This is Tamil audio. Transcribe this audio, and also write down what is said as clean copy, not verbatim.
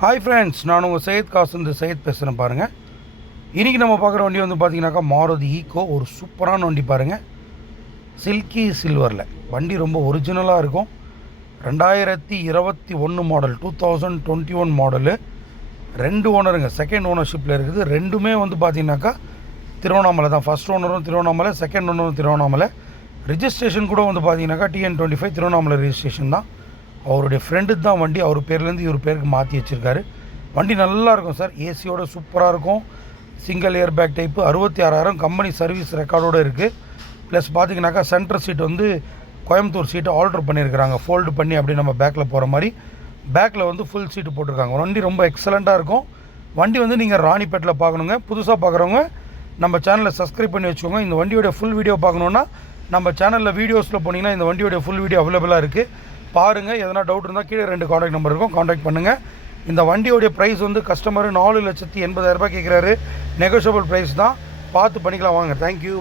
ஹாய் ஃப்ரெண்ட்ஸ், நான் உங்கள் சையத் காசுந்து சையத் பேசுகிறேன் பாருங்கள். இன்றைக்கி நம்ம பார்க்குற வண்டி வந்து பார்த்திங்கனாக்கா மாருதி ஈக்கோ. ஒரு சூப்பரான வண்டி பாருங்கள், சில்கி சில்வரில். வண்டி ரொம்ப ஒரிஜினலாக இருக்கும். 2021 மாடல், 2021 மாடலு. 2 ஓனருங்க, செகண்ட் ஓனர்ஷிப்பில் இருக்குது. ரெண்டுமே வந்து பார்த்திங்கனாக்கா திருவண்ணாமலை தான். ஃபஸ்ட் ஓனரும் திருவண்ணாமலை, செகண்ட் ஓனரும் திருவண்ணாமலை. ரிஜிஸ்ட்ரேஷன் கூட வந்து பார்த்திங்கனாக்கா TN25 திருவண்ணாமலை ரிஜிஸ்ட்ரேஷன் தான். அவருடைய ஃப்ரெண்டு தான் வண்டி, அவர் பேர்லேருந்து இவர் பேருக்கு மாற்றி வச்சுருக்காரு. வண்டி நல்லா இருக்கும் சார், ஏசியோட சூப்பராக இருக்கும். Single air bag type, 66,000 company service ரெக்கார்டோடு இருக்குது. ப்ளஸ் பார்த்திங்கனாக்கா சென்டர் சீட் வந்து கோயம்புத்தூர் சீட்டை ஆல்ட்ரு பண்ணியிருக்கிறாங்க, ஃபோல்டு பண்ணி அப்படியே நம்ம பேக்கில் போகிற மாதிரி. பேக்கில் வந்து ஃபுல் சீட்டு போட்டிருக்காங்க. வண்டி ரொம்ப எக்ஸலண்ட்டாக இருக்கும். வண்டி வந்து நீங்கள் ராணிப்பேட்டில் பார்க்கணுங்க. புதுசாக பார்க்குறவங்க நம்ம சேனலை சப்ஸ்கிரைப் பண்ணி வச்சுக்கோங்க. இந்த வண்டியோட ஃபுல் வீடியோ பார்க்கணுன்னா நம்ம சேனலில் வீடியோஸில் போனீங்கன்னா இந்த வண்டியோட ஃபுல் வீடியோ அவைலபிளாக இருக்குது, பாருங்கள். எதனா டவுட் இருந்தால் கீழே 2 காண்டாக்ட் நம்பர் இருக்கும், காண்டாக்ட் பண்ணுங்கள். இந்த வண்டியோடைய ப்ரைஸ் வந்து கஸ்டமர் 4,80,000 கேட்குறாரு. நெகோஷியபிள் ப்ரைஸ் தான், பார்த்து பண்ணிக்கலாம் வாங்க. தேங்க்யூ.